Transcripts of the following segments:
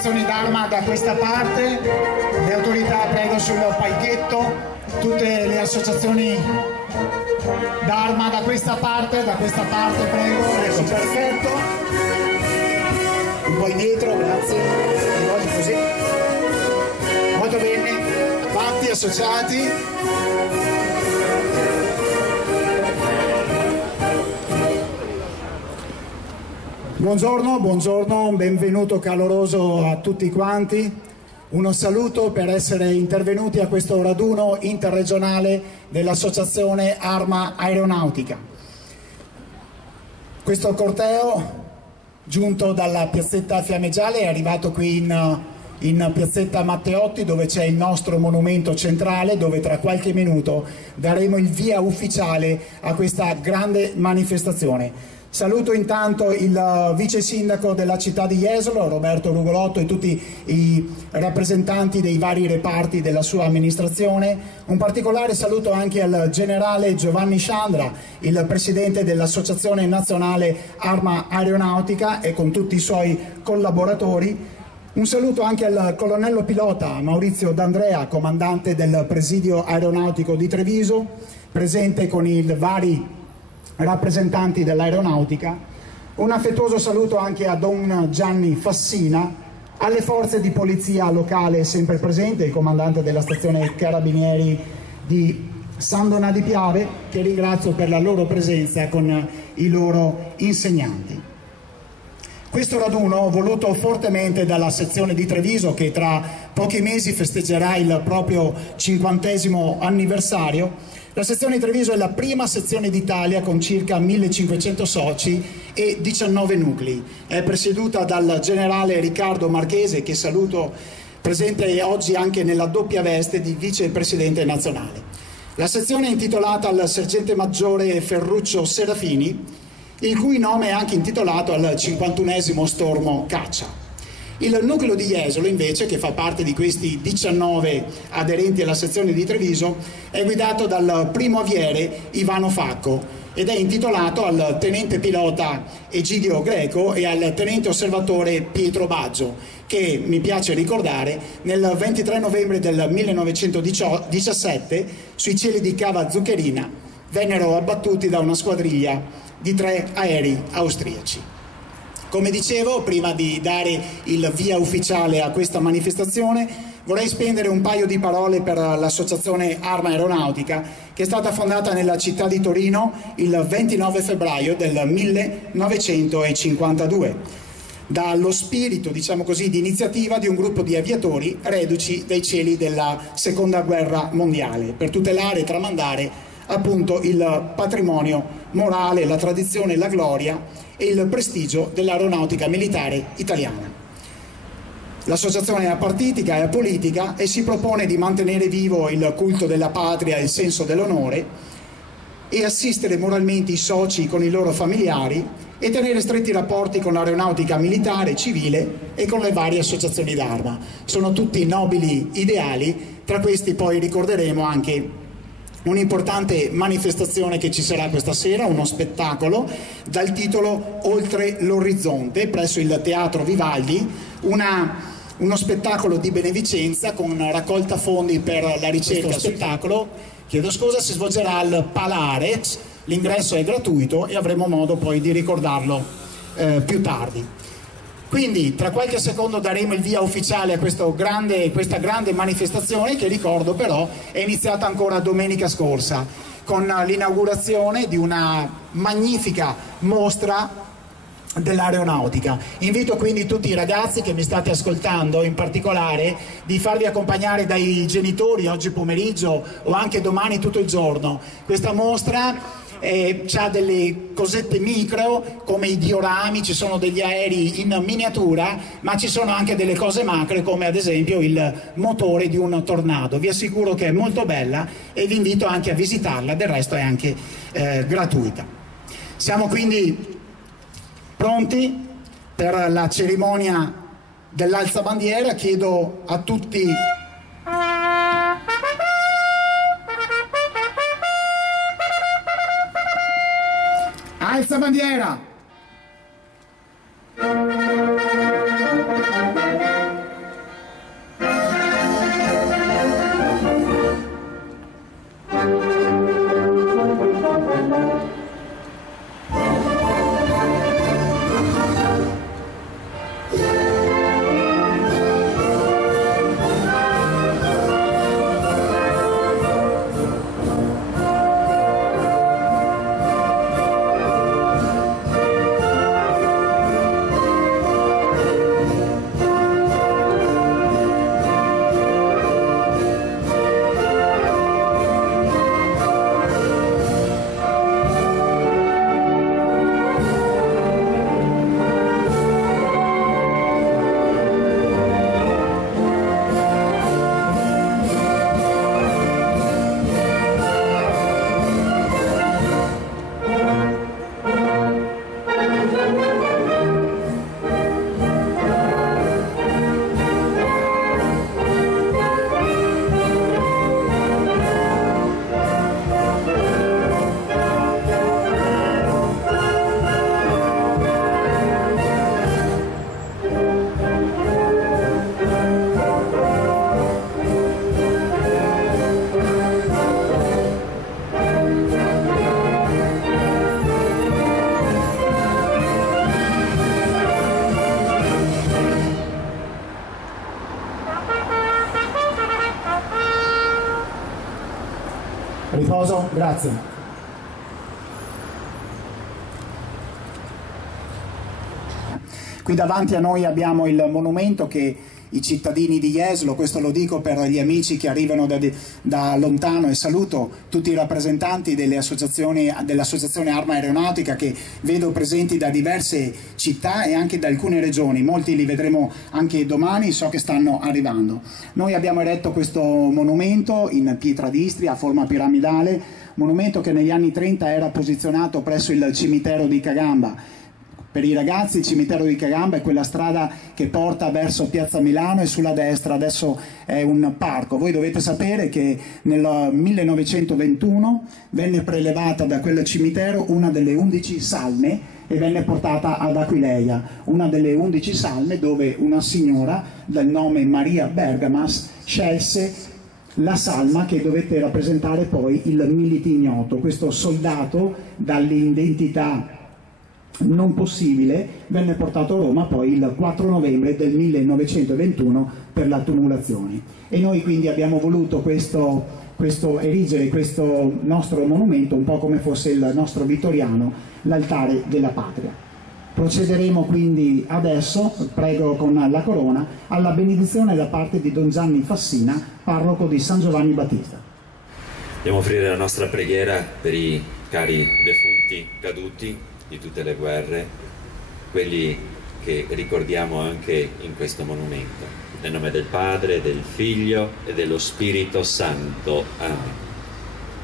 associazioni d'Arma da questa parte, le autorità prego sul palchetto, tutte le associazioni d'Arma da questa parte prego, ecco, perfetto, un po' indietro, grazie, così, molto bene, avanti associati. Buongiorno, benvenuto caloroso a tutti quanti, uno saluto per essere intervenuti a questo raduno interregionale dell'Associazione Arma Aeronautica. Questo corteo, giunto dalla piazzetta Fiammeggiale, è arrivato qui in piazzetta Matteotti, dove c'è il nostro monumento centrale, dove tra qualche minuto daremo il via ufficiale a questa grande manifestazione. Saluto intanto il vice sindaco della città di Jesolo, Roberto Rugolotto, e tutti i rappresentanti dei vari reparti della sua amministrazione. Un particolare saluto anche al generale Giovanni Sciandra, il presidente dell'Associazione Nazionale Arma Aeronautica, e con tutti i suoi collaboratori. Un saluto anche al colonnello pilota Maurizio D'Andrea, comandante del presidio aeronautico di Treviso, presente con i vari rappresentanti dell'aeronautica. Un affettuoso saluto anche a Don Gianni Fassina, alle forze di polizia locale sempre presente, il comandante della stazione Carabinieri di San Donà di Piave, che ringrazio per la loro presenza con i loro insegnanti. Questo raduno, voluto fortemente dalla sezione di Treviso, che tra pochi mesi festeggerà il proprio 50° anniversario, la sezione di Treviso è la prima sezione d'Italia con circa 1500 soci e 19 nuclei. È presieduta dal generale Riccardo Marchese, che saluto, presente oggi anche nella doppia veste di vicepresidente nazionale. La sezione è intitolata al sergente maggiore Ferruccio Serafini, il cui nome è anche intitolato al 51° stormo caccia. Il nucleo di Jesolo, invece, che fa parte di questi 19 aderenti alla sezione di Treviso, è guidato dal primo aviere Ivano Facco ed è intitolato al tenente pilota Egidio Greco e al tenente osservatore Pietro Baggio, che, mi piace ricordare, nel 23 novembre del 1917 sui cieli di Cava Zuccherina vennero abbattuti da una squadriglia di 3 aerei austriaci. Come dicevo, prima di dare il via ufficiale a questa manifestazione, vorrei spendere un paio di parole per l'Associazione Arma Aeronautica, che è stata fondata nella città di Torino il 29 febbraio del 1952, dallo spirito, diciamo così, di iniziativa di un gruppo di aviatori reduci dai cieli della Seconda Guerra Mondiale, per tutelare e tramandare appunto il patrimonio morale, la tradizione, la gloria e il prestigio dell'aeronautica militare italiana. L'associazione è apartitica e apolitica e si propone di mantenere vivo il culto della patria e il senso dell'onore e assistere moralmente i soci con i loro familiari e tenere stretti rapporti con l'aeronautica militare, civile e con le varie associazioni d'arma. Sono tutti nobili ideali, tra questi poi ricorderemo anche un'importante manifestazione che ci sarà questa sera, uno spettacolo dal titolo Oltre l'orizzonte presso il Teatro Vivaldi, uno spettacolo di beneficenza con raccolta fondi per la ricerca. Questo spettacolo, chiedo scusa, si svolgerà al Palarex, l'ingresso è gratuito e avremo modo poi di ricordarlo più tardi. Quindi tra qualche secondo daremo il via ufficiale a questa grande manifestazione, che ricordo però è iniziata ancora domenica scorsa con l'inaugurazione di una magnifica mostra dell'aeronautica. Invito quindi tutti i ragazzi che mi state ascoltando in particolare di farvi accompagnare dai genitori oggi pomeriggio o anche domani tutto il giorno. Questa mostra c'ha delle cosette micro come i diorami, ci sono degli aerei in miniatura, ma ci sono anche delle cose macro come ad esempio il motore di un Tornado. Vi assicuro che è molto bella e vi invito anche a visitarla, del resto è anche gratuita. Siamo quindi pronti per la cerimonia dell'alzabandiera. Chiedo a tutti alza bandiera. Grazie. Qui davanti a noi abbiamo il monumento che i cittadini di Jesolo, questo lo dico per gli amici che arrivano da lontano, e saluto tutti i rappresentanti dell'associazione Arma Aeronautica che vedo presenti da diverse città e anche da alcune regioni, molti li vedremo anche domani, so che stanno arrivando. Noi abbiamo eretto questo monumento in pietra d'Istria a forma piramidale, monumento che negli anni 30 era posizionato presso il cimitero di Cagamba. Per i ragazzi il cimitero di Cagamba è quella strada che porta verso Piazza Milano e sulla destra adesso è un parco. Voi dovete sapere che nel 1921 venne prelevata da quel cimitero una delle 11 salme e venne portata ad Aquileia, una delle 11 salme dove una signora dal nome Maria Bergamas scelse la salma che dovette rappresentare poi il Milite Ignoto, questo soldato dall'identità non possibile venne portato a Roma poi il 4 novembre del 1921 per la tumulazione. E noi quindi abbiamo voluto erigere questo nostro monumento un po' come fosse il nostro Vittoriano, l'altare della patria. Procederemo quindi adesso, prego con la corona, alla benedizione da parte di Don Gianni Fassina, parroco di San Giovanni Battista. Andiamo a offrire la nostra preghiera per i cari defunti caduti di tutte le guerre, quelli che ricordiamo anche in questo monumento. Nel nome del Padre, del Figlio e dello Spirito Santo. Amen.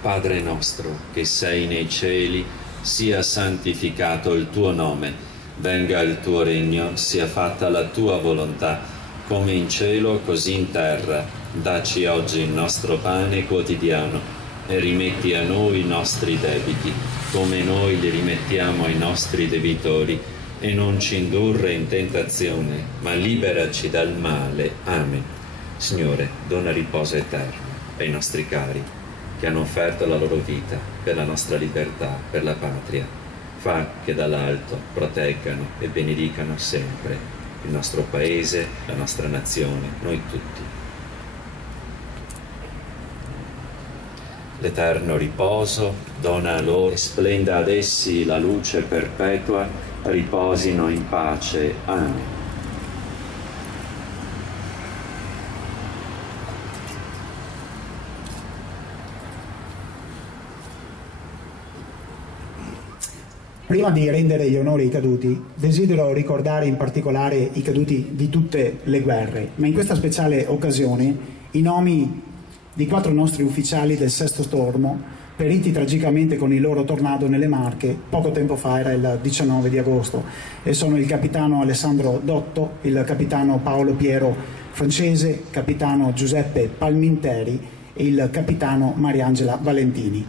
Padre nostro, che sei nei cieli, sia santificato il tuo nome, venga il tuo regno, sia fatta la tua volontà, come in cielo così in terra. Dacci oggi il nostro pane quotidiano e rimetti a noi i nostri debiti, come noi li rimettiamo ai nostri debitori, e non ci indurre in tentazione, ma liberaci dal male. Amen. Signore, dona riposo eterno ai nostri cari, che hanno offerto la loro vita per la nostra libertà, per la patria. Fa che dall'alto proteggano e benedicano sempre il nostro Paese, la nostra nazione, noi tutti. L'eterno riposo dona loro, e splenda ad essi la luce perpetua, riposino in pace. Amen. Prima di rendere gli onori ai caduti, desidero ricordare in particolare i caduti di tutte le guerre, ma in questa speciale occasione i nomi di 4 nostri ufficiali del Sesto Stormo, periti tragicamente con il loro tornado nelle Marche, poco tempo fa, era il 19 di agosto, e sono il capitano Alessandro Dotto, il capitano Paolo Piero Francese, capitano Giuseppe Palminteri e il capitano Mariangela Valentini.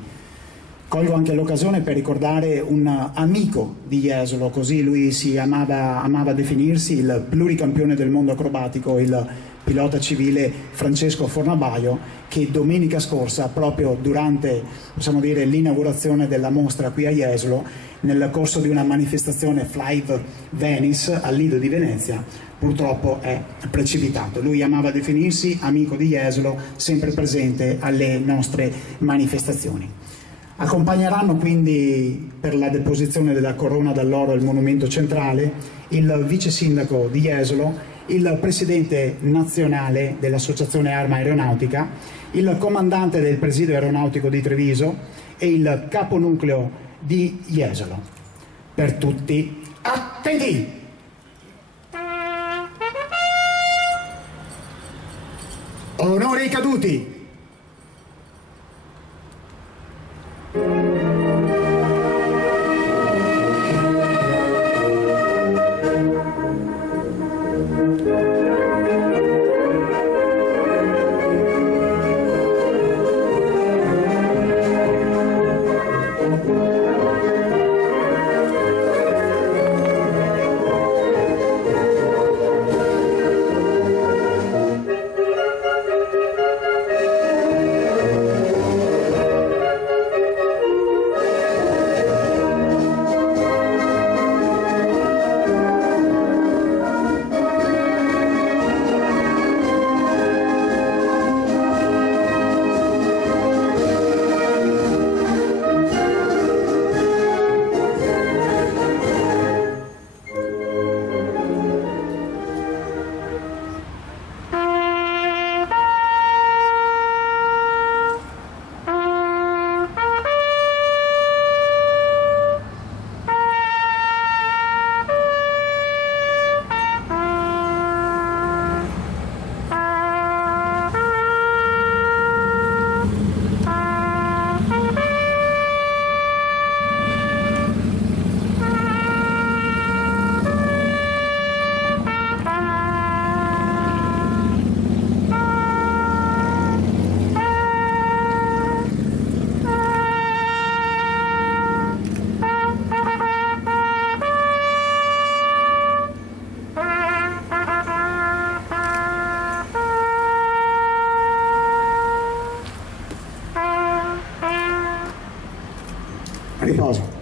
Colgo anche l'occasione per ricordare un amico di Jesolo, così lui si amava definirsi, il pluricampione del mondo acrobatico, il pilota civile Francesco Fornabaio, che domenica scorsa, proprio durante, possiamo dire, l'inaugurazione della mostra qui a Jesolo, nel corso di una manifestazione Flive Venice al Lido di Venezia, purtroppo è precipitato. Lui amava definirsi amico di Jesolo, sempre presente alle nostre manifestazioni. Accompagneranno quindi per la deposizione della corona d'alloro al monumento centrale il vice sindaco di Jesolo, il presidente nazionale dell'Associazione Arma Aeronautica, il comandante del presidio aeronautico di Treviso e il caponucleo di Jesolo. Per tutti, attenti! Onore ai caduti! Riposo.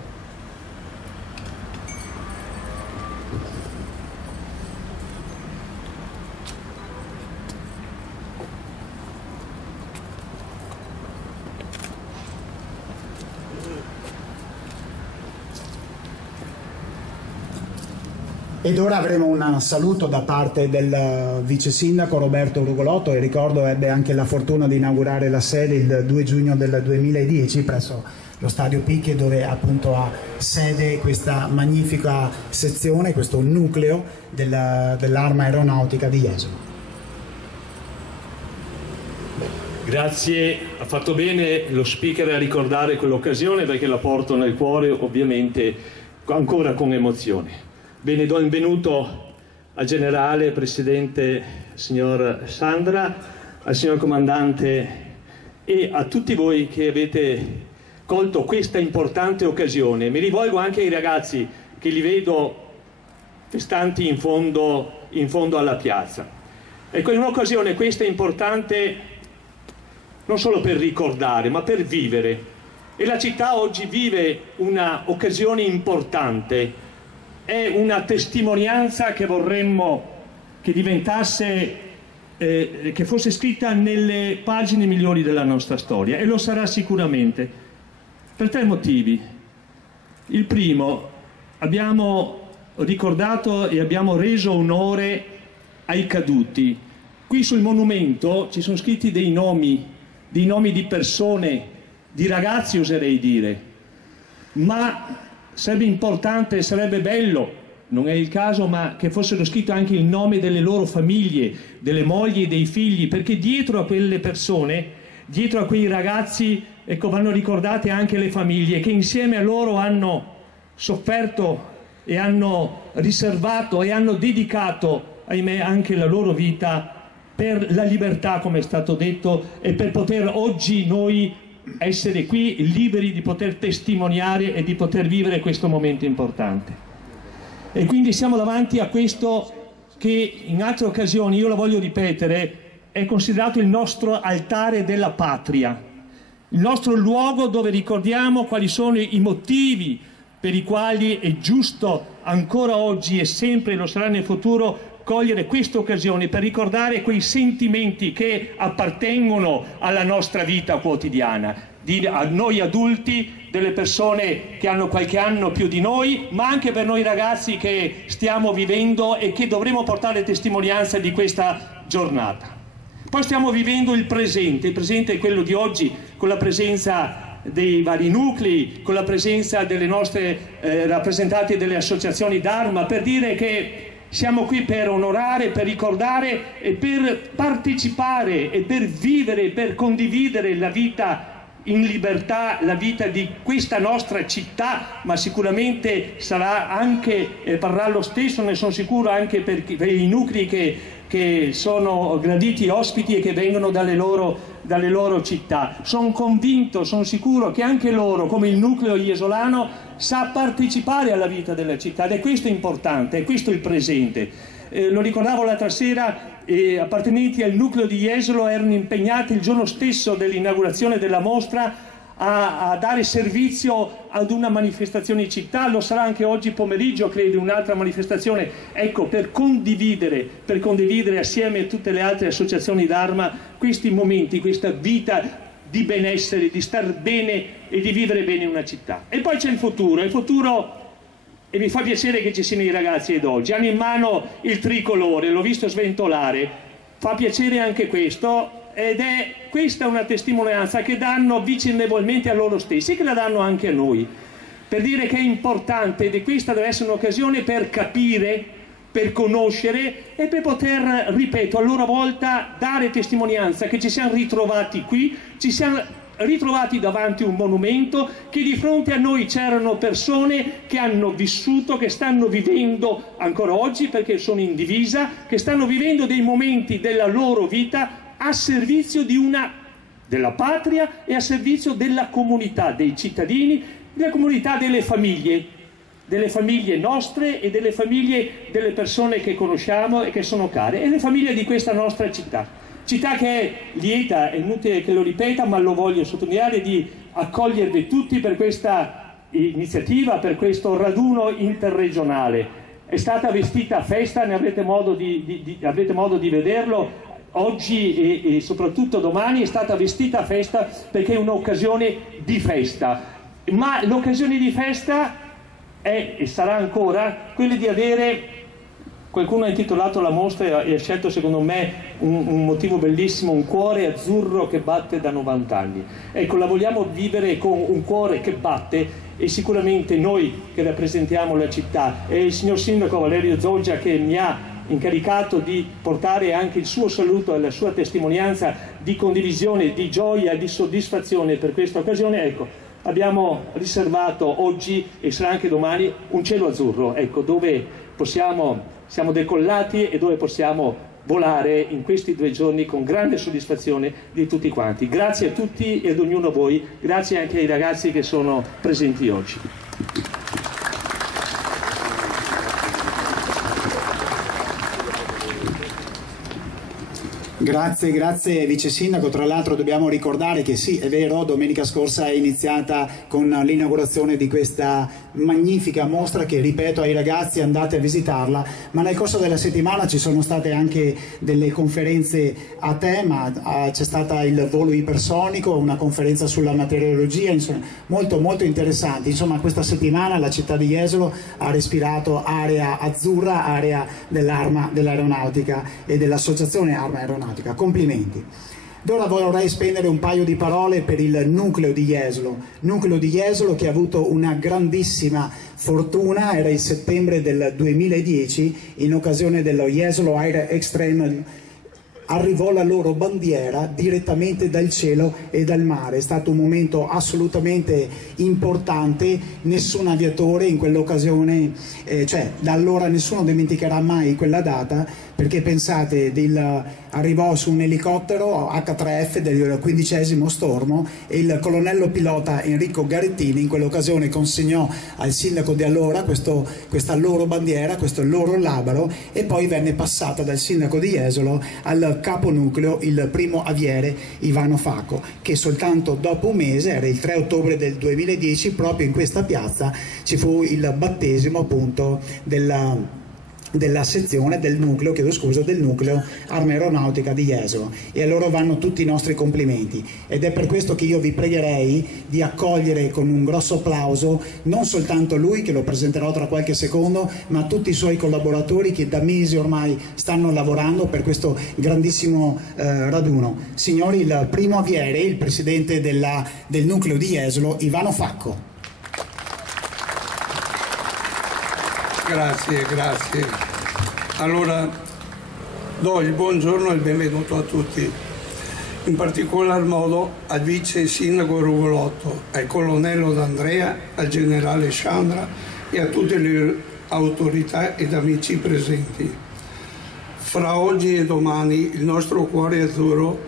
Ed ora avremo un saluto da parte del vice sindaco Roberto Rugolotto, e ricordo ebbe anche la fortuna di inaugurare la sede il 2 giugno del 2010 presso lo Stadio Picche, dove appunto ha sede questa magnifica sezione, questo nucleo dell'arma aeronautica di Jesolo. Grazie, ha fatto bene lo speaker a ricordare quell'occasione, perché la porto nel cuore ovviamente ancora con emozione. Bene, do il benvenuto al generale, presidente signor Sandra, al signor comandante e a tutti voi che avete colto questa importante occasione. Mi rivolgo anche ai ragazzi che li vedo festanti in fondo alla piazza. Ecco, è un'occasione questa importante non solo per ricordare, ma per vivere. E la città oggi vive un'occasione importante. È una testimonianza che vorremmo che diventasse, che fosse scritta nelle pagine migliori della nostra storia, e lo sarà sicuramente, per 3 motivi. Il primo, abbiamo ricordato e abbiamo reso onore ai caduti. Qui sul monumento ci sono scritti dei nomi di persone, di ragazzi oserei dire, ma sarebbe importante, sarebbe bello, non è il caso, ma che fossero scritto anche il nome delle loro famiglie, delle mogli e dei figli, perché dietro a quelle persone, dietro a quei ragazzi, ecco, vanno ricordate anche le famiglie che insieme a loro hanno sofferto e hanno riservato e hanno dedicato, ahimè, anche la loro vita per la libertà, come è stato detto, e per poter oggi noi essere qui liberi di poter testimoniare e di poter vivere questo momento importante. E quindi siamo davanti a questo che in altre occasioni, io la voglio ripetere, è considerato il nostro altare della patria, il nostro luogo dove ricordiamo quali sono i motivi per i quali è giusto ancora oggi e sempre lo sarà nel futuro cogliere queste occasioni per ricordare quei sentimenti che appartengono alla nostra vita quotidiana, a noi adulti, delle persone che hanno qualche anno più di noi, ma anche per noi ragazzi che stiamo vivendo e che dovremo portare testimonianza di questa giornata. Poi stiamo vivendo il presente è quello di oggi, con la presenza dei vari nuclei, con la presenza delle nostre rappresentanti delle associazioni d'arma, per dire che siamo qui per onorare, per ricordare e per partecipare e per vivere, per condividere la vita in libertà, la vita di questa nostra città, ma sicuramente sarà anche, parrà lo stesso, ne sono sicuro, anche per i nuclei che sono graditi ospiti e che vengono dalle loro città. Sono convinto, sono sicuro che anche loro, come il nucleo iesolano, sa partecipare alla vita della città, ed è questo importante, è questo il presente. Lo ricordavo l'altra sera, appartenenti al nucleo di Jesolo erano impegnati il giorno stesso dell'inaugurazione della mostra a dare servizio ad una manifestazione in città, lo sarà anche oggi pomeriggio, credo, un'altra manifestazione, ecco, per condividere assieme a tutte le altre associazioni d'arma questi momenti, questa vita di benessere, di star bene e di vivere bene in una città. E poi c'è il futuro, e mi fa piacere che ci siano i ragazzi ed oggi hanno in mano il tricolore, l'ho visto sventolare, fa piacere anche questo, ed è questa una testimonianza che danno vicendevolmente a loro stessi, che la danno anche a noi, per dire che è importante, ed questa deve essere un'occasione per capire, per conoscere e per poter, ripeto, a loro volta dare testimonianza che ci siamo ritrovati qui, ci siamo ritrovati davanti a un monumento, che di fronte a noi c'erano persone che hanno vissuto, che stanno vivendo ancora oggi perché sono in divisa, che stanno vivendo dei momenti della loro vita a servizio della patria e a servizio della comunità, dei cittadini, della comunità delle famiglie nostre e delle famiglie delle persone che conosciamo e che sono care, e le famiglie di questa nostra città che è lieta, è inutile che lo ripeta, ma lo voglio sottolineare, di accogliervi tutti per questa iniziativa, per questo raduno interregionale. È stata vestita a festa, ne avrete modo di vederlo oggi e soprattutto domani. È stata vestita a festa perché è un'occasione di festa, ma l'occasione di festa è e sarà ancora quella di avere, qualcuno ha intitolato la mostra e ha scelto secondo me un motivo bellissimo, un cuore azzurro che batte da 90 anni. Ecco, la vogliamo vivere con un cuore che batte, e sicuramente noi che rappresentiamo la città e il signor Sindaco Valerio Zoggia, che mi ha incaricato di portare anche il suo saluto e la sua testimonianza di condivisione, di gioia, di soddisfazione per questa occasione. Ecco, abbiamo riservato oggi e sarà anche domani un cielo azzurro, ecco, dove siamo decollati e dove possiamo volare in questi 2 giorni con grande soddisfazione di tutti quanti. Grazie a tutti e ad ognuno di voi, grazie anche ai ragazzi che sono presenti oggi. Grazie Vice Sindaco. Tra l'altro dobbiamo ricordare che sì, è vero, domenica scorsa è iniziata con l'inaugurazione di questa magnifica mostra che, ripeto ai ragazzi, andate a visitarla, ma nel corso della settimana ci sono state anche delle conferenze a tema, c'è stata il volo ipersonico, una conferenza sulla meteorologia, insomma, molto interessanti. Insomma, questa settimana la città di Jesolo ha respirato area azzurra, area dell'aeronautica e dell'associazione Arma Aeronautica. Complimenti. Ed ora vorrei spendere un paio di parole per il nucleo di Jesolo che ha avuto una grandissima fortuna. Era il settembre del 2010, in occasione dello Jesolo Air Extreme arrivò la loro bandiera direttamente dal cielo e dal mare. È stato un momento assolutamente importante, nessun aviatore in quell'occasione, da allora nessuno dimenticherà mai quella data, perché pensate, arrivò su un elicottero H3F del 15° stormo e il colonnello pilota Enrico Garettini in quell'occasione consegnò al sindaco di allora questa loro bandiera, questo loro labaro, e poi venne passata dal sindaco di Jesolo al caponucleo, il primo aviere Ivano Facco, che soltanto dopo un mese, era il 3 ottobre del 2010, proprio in questa piazza ci fu il battesimo appunto della sezione del nucleo Arma Aeronautica di Jesolo, e a loro vanno tutti i nostri complimenti. Ed è per questo che io vi pregherei di accogliere con un grosso applauso non soltanto lui, che lo presenterò tra qualche secondo, ma tutti i suoi collaboratori che da mesi ormai stanno lavorando per questo grandissimo raduno. Signori, il primo aviere, il presidente del nucleo di Jesolo, Ivano Facco. Grazie. Allora, do il buongiorno e il benvenuto a tutti, in particolar modo al vice sindaco Rugolotto, al colonnello D'Andrea, al generale Sciandra e a tutte le autorità ed amici presenti. Fra oggi e domani il nostro cuore azzurro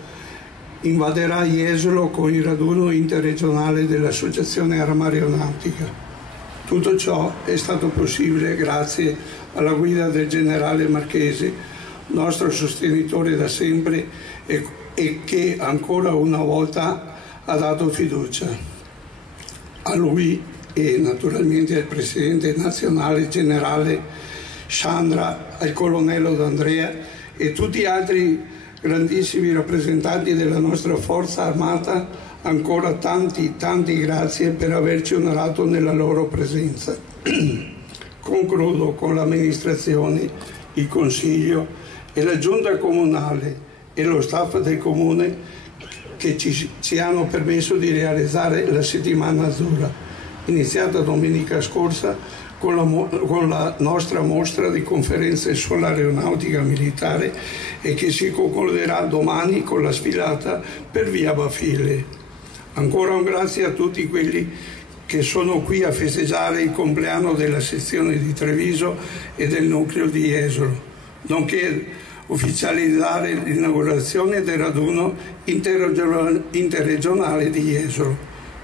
invaderà Jesolo con il raduno interregionale dell'Associazione Arma Aeronautica. Tutto ciò è stato possibile grazie alla guida del generale Marchesi, nostro sostenitore da sempre e che ancora una volta ha dato fiducia. A lui e naturalmente al presidente nazionale generale Sciandra, al colonnello D'Andrea e tutti gli altri grandissimi rappresentanti della nostra forza armata, ancora tanti grazie per averci onorato nella loro presenza. Concludo con l'amministrazione, il consiglio e la giunta comunale e lo staff del comune che ci hanno permesso di realizzare la settimana azzurra, iniziata domenica scorsa con la nostra mostra di conferenze sull'aeronautica militare e che si concluderà domani con la sfilata per via Bafile. Ancora un grazie a tutti quelli che sono qui a festeggiare il compleanno della sezione di Treviso e del nucleo di Jesolo, nonché ufficializzare l'inaugurazione del raduno interregionale di Jesolo.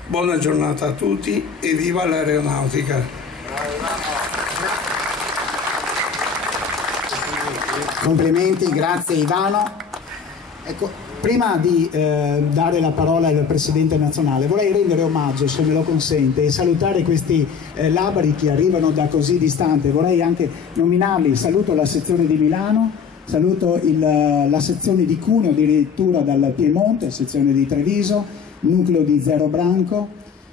Buona giornata a tutti e viva l'aeronautica! Complimenti, grazie Ivano. Ecco. Prima di dare la parola al Presidente nazionale vorrei rendere omaggio, se me lo consente, e salutare questi labari che arrivano da così distante. Vorrei anche nominarli. Saluto la sezione di Milano, saluto la sezione di Cuneo, addirittura dal Piemonte, sezione di Treviso, nucleo di Zero Branco,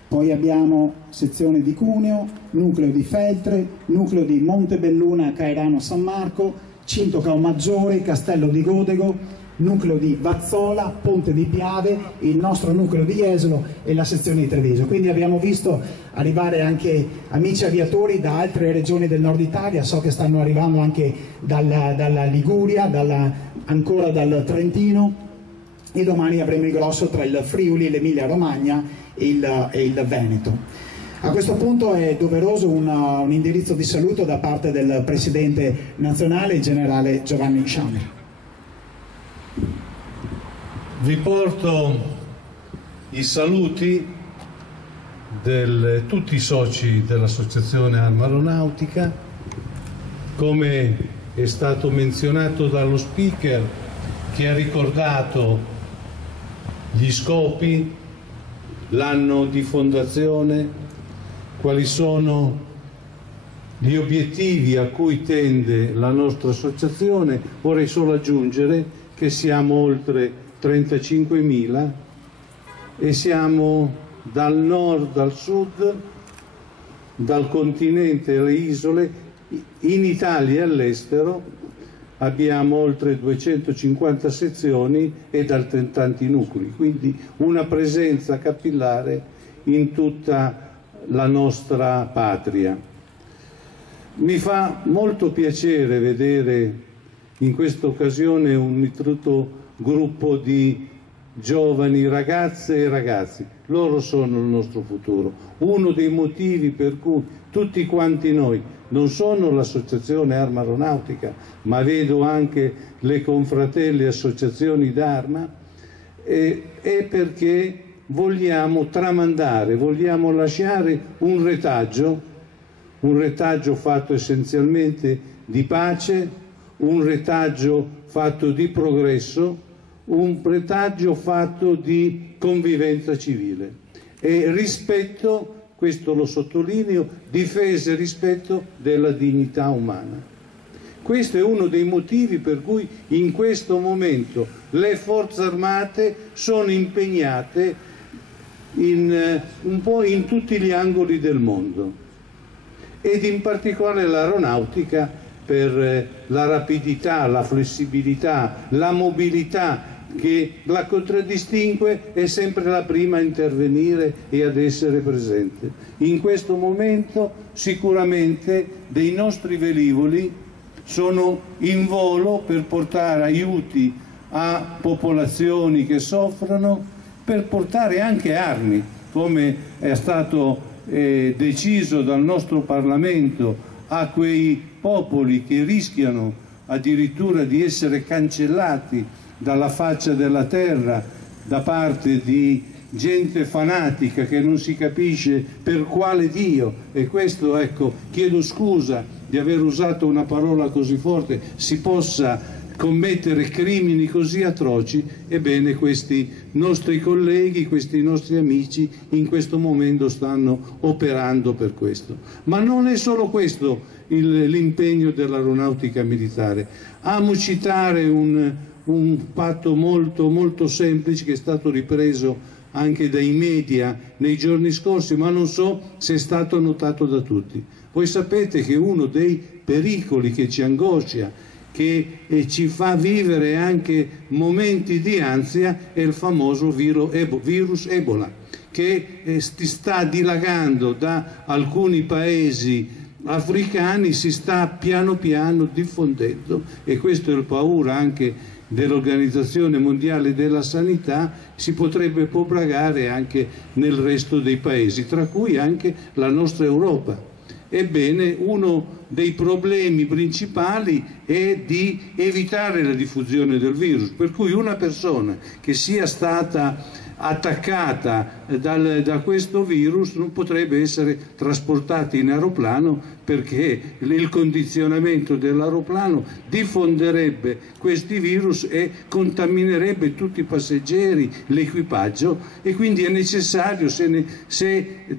poi abbiamo sezione di Cuneo, nucleo di Feltre, nucleo di Montebelluna, Caerano San Marco, Cinto Caomaggiore, Castello di Godego, nucleo di Vazzola, Ponte di Piave, il nostro nucleo di Jesolo e la sezione di Treviso. Quindi abbiamo visto arrivare anche amici aviatori da altre regioni del nord Italia, so che stanno arrivando anche dalla Liguria, ancora dal Trentino, e domani avremo il grosso tra il Friuli, l'Emilia Romagna e il Veneto. A questo punto è doveroso un indirizzo di saluto da parte del Presidente nazionale, il generale Giovanni Sciammer. Vi porto i saluti di tutti i soci dell'Associazione Arma Aeronautica. Come è stato menzionato dallo speaker, che ha ricordato gli scopi, l'anno di fondazione, quali sono gli obiettivi a cui tende la nostra associazione, vorrei solo aggiungere che siamo oltre 35.000 e siamo dal nord al sud, dal continente alle isole, in Italia e all'estero abbiamo oltre 250 sezioni ed altrettanti nuclei, quindi una presenza capillare in tutta la nostra patria. Mi fa molto piacere vedere in questa occasione un nutrito gruppo di giovani ragazze e ragazzi. Loro sono il nostro futuro. Uno dei motivi per cui tutti quanti noi, non sono l'Associazione Arma Aeronautica, ma vedo anche le confratelli associazioni d'arma, è perché vogliamo tramandare, vogliamo lasciare un retaggio fatto essenzialmente di pace, un retaggio fatto di progresso, un retaggio fatto di convivenza civile e rispetto, questo lo sottolineo, difesa e rispetto della dignità umana. Questo è uno dei motivi per cui in questo momento le forze armate sono impegnate un po' in tutti gli angoli del mondo, ed in particolare l'aeronautica per la rapidità, la flessibilità, la mobilità che la contraddistingue, è sempre la prima a intervenire e ad essere presente. In questo momento sicuramente dei nostri velivoli sono in volo per portare aiuti a popolazioni che soffrono, per portare anche armi, come è stato deciso dal nostro Parlamento, a quei popoli che rischiano addirittura di essere cancellati dalla faccia della terra da parte di gente fanatica che non si capisce per quale Dio, e questo, ecco, chiedo scusa di aver usato una parola così forte, si possa commettere crimini così atroci. Ebbene, questi nostri colleghi, questi nostri amici in questo momento stanno operando per questo. Ma non è solo questo l'impegno dell'aeronautica militare. Amo citare un fatto molto molto semplice che è stato ripreso anche dai media nei giorni scorsi, ma non so se è stato notato da tutti. Voi sapete che uno dei pericoli che ci angoscia, che ci fa vivere anche momenti di ansia, è il famoso virus Ebola, che si sta dilagando da alcuni paesi africani, si sta piano piano diffondendo, e questo è il paura anche dell'Organizzazione Mondiale della Sanità, si potrebbe propagare anche nel resto dei paesi, tra cui anche la nostra Europa. Ebbene, uno dei problemi principali è di evitare la diffusione del virus, per cui una persona che sia stata attaccata da questo virus non potrebbe essere trasportata in aeroplano, perché il condizionamento dell'aeroplano diffonderebbe questi virus e contaminerebbe tutti i passeggeri, l'equipaggio, e quindi è necessario, se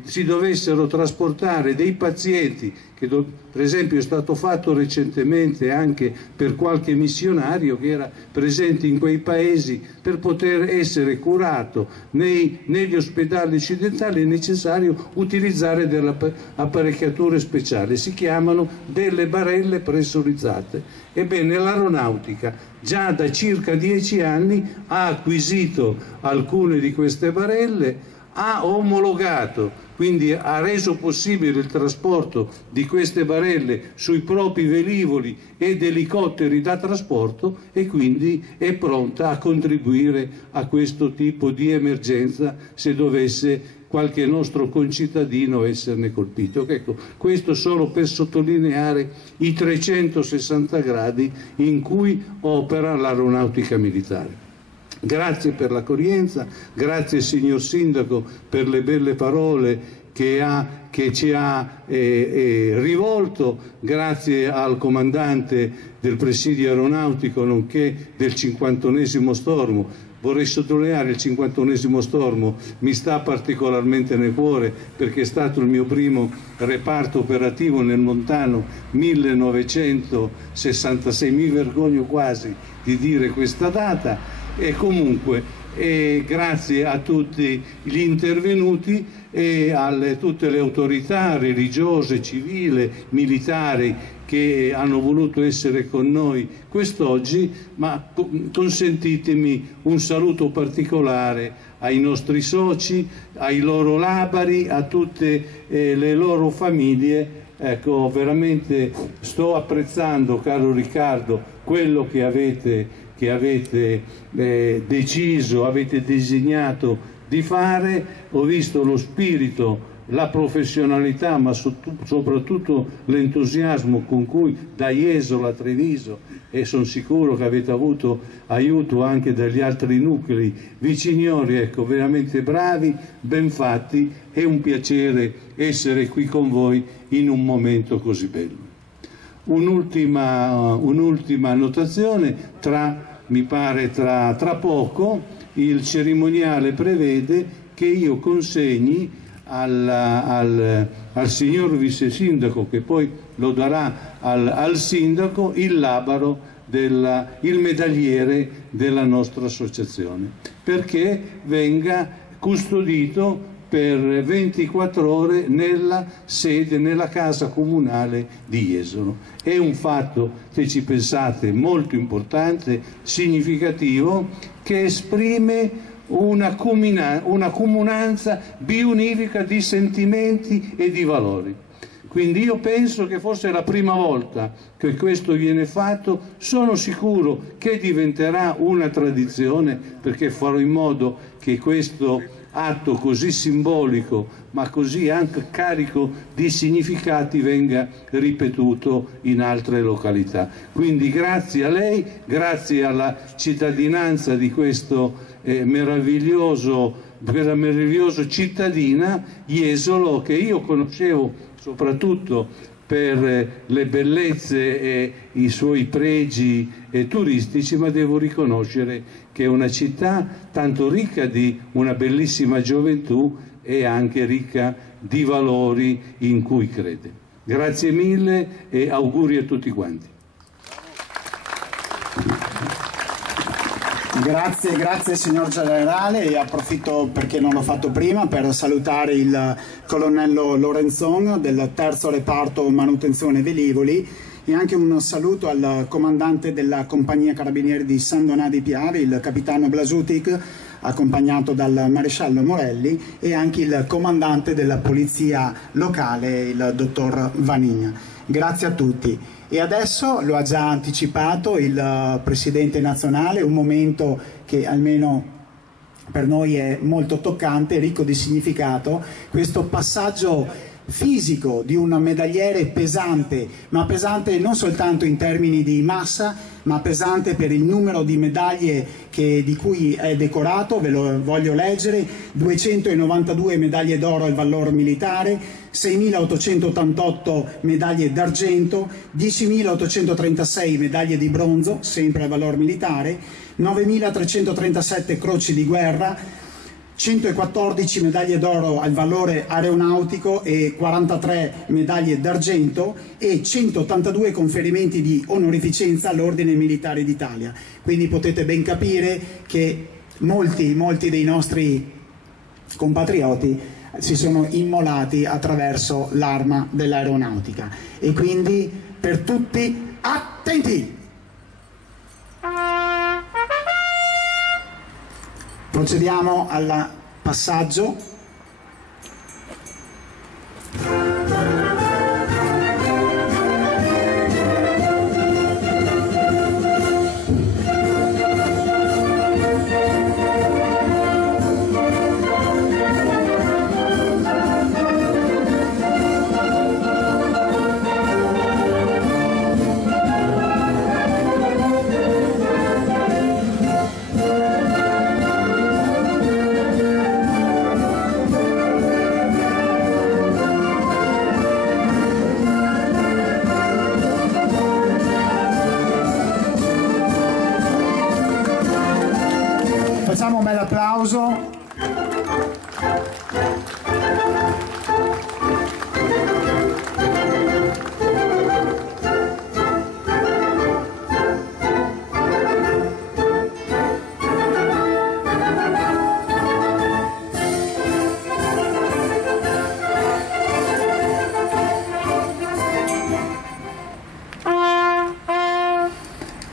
si dovessero trasportare dei pazienti, che per esempio è stato fatto recentemente anche per qualche missionario che era presente in quei paesi, per poter essere curato negli ospedali occidentali è necessario utilizzare delle apparecchiature speciali, si chiamano delle barelle pressurizzate. Ebbene, l'aeronautica già da circa 10 anni ha acquisito alcune di queste barelle, ha omologato, quindi ha reso possibile il trasporto di queste barelle sui propri velivoli ed elicotteri da trasporto, e quindi è pronta a contribuire a questo tipo di emergenza se dovesse qualche nostro concittadino esserne colpito. Ecco, questo solo per sottolineare i 360 gradi in cui opera l'aeronautica militare. Grazie per l'accoglienza, grazie signor Sindaco per le belle parole che ci ha rivolto, grazie al comandante del presidio aeronautico nonché del 51esimo stormo. Vorrei sottolineare il 51esimo stormo, mi sta particolarmente nel cuore perché è stato il mio primo reparto operativo nel lontano 1966, mi vergogno quasi di dire questa data. E comunque grazie a tutti gli intervenuti e a tutte le autorità religiose, civili, militari che hanno voluto essere con noi quest'oggi, ma consentitemi un saluto particolare ai nostri soci, ai loro labari, a tutte le loro famiglie. Ecco, veramente sto apprezzando, caro Riccardo, quello che avete deciso, avete designato di fare. Ho visto lo spirito, la professionalità, ma soprattutto l'entusiasmo con cui da Jesolo a Treviso, e sono sicuro che avete avuto aiuto anche dagli altri nuclei viciniori, ecco, veramente bravi, ben fatti, è un piacere essere qui con voi in un momento così bello. Un'ultima annotazione, mi pare tra poco il cerimoniale prevede che io consegni al signor vice sindaco, che poi lo darà al sindaco, il labaro, il medagliere della nostra associazione, perché venga custodito per 24 ore nella sede, nella casa comunale di Jesolo. È un fatto, se ci pensate, molto importante, significativo, che esprime una comunanza biunifica di sentimenti e di valori. Quindi io penso che forse è la prima volta che questo viene fatto, sono sicuro che diventerà una tradizione, perché farò in modo che questo atto così simbolico ma così anche carico di significati venga ripetuto in altre località. Quindi grazie a lei, grazie alla cittadinanza di questa meravigliosa cittadina Jesolo, che io conoscevo soprattutto per le bellezze e i suoi pregi turistici, ma devo riconoscere che è una città tanto ricca di una bellissima gioventù e anche ricca di valori in cui crede. Grazie mille e auguri a tutti quanti. Grazie signor Generale, e approfitto, perché non l'ho fatto prima, per salutare il colonnello Lorenzon del terzo reparto manutenzione velivoli, e anche un saluto al comandante della compagnia carabinieri di San Donà di Piave, il capitano Blasutic, accompagnato dal maresciallo Morelli, e anche il comandante della polizia locale, il dottor Vanigna. Grazie a tutti. E adesso, lo ha già anticipato il Presidente nazionale, un momento che almeno per noi è molto toccante, ricco di significato, questo passaggio fisico di un medagliere pesante, ma pesante non soltanto in termini di massa, ma pesante per il numero di medaglie di cui è decorato. Ve lo voglio leggere: 292 medaglie d'oro al valor militare, 6.888 medaglie d'argento, 10.836 medaglie di bronzo, sempre al valor militare, 9.337 croci di guerra, 114 medaglie d'oro al valore aeronautico e 43 medaglie d'argento e 182 conferimenti di onorificenza all'Ordine Militare d'Italia. Quindi potete ben capire che molti dei nostri compatrioti si sono immolati attraverso l'arma dell'aeronautica. E quindi per tutti attenti! Procediamo al passaggio. Facciamo un bel applauso.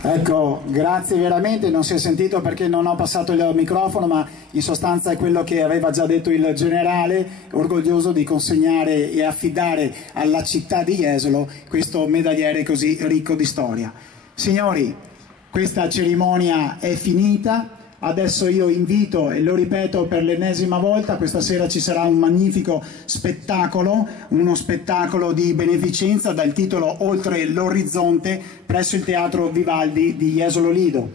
Ecco, grazie veramente, non si è sentito perché non ho passato il microfono, ma in sostanza è quello che aveva già detto il generale, orgoglioso di consegnare e affidare alla città di Jesolo questo medagliere così ricco di storia. Signori, questa cerimonia è finita. Adesso io invito, e lo ripeto per l'ennesima volta, questa sera ci sarà un magnifico spettacolo, uno spettacolo di beneficenza dal titolo Oltre l'orizzonte presso il Teatro Vivaldi di Jesolo Lido.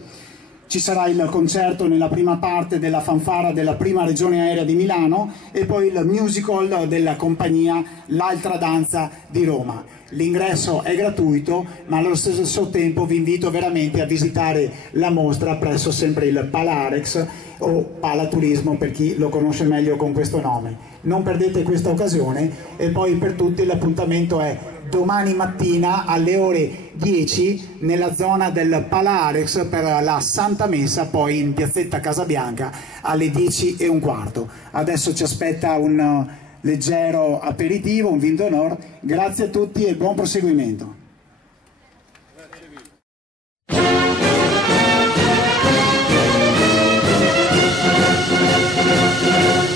Ci sarà il concerto nella prima parte della fanfara della prima regione aerea di Milano e poi il musical della compagnia L'Altra Danza di Roma. L'ingresso è gratuito, ma allo stesso tempo vi invito veramente a visitare la mostra presso sempre il Palarex o Palaturismo per chi lo conosce meglio con questo nome. Non perdete questa occasione e poi per tutti l'appuntamento è domani mattina alle ore 10 nella zona del Palarex per la Santa Messa, poi in piazzetta Casabianca alle 10:15. Adesso ci aspetta un leggero aperitivo, un vin d'onore. Grazie a tutti e buon proseguimento. Grazie.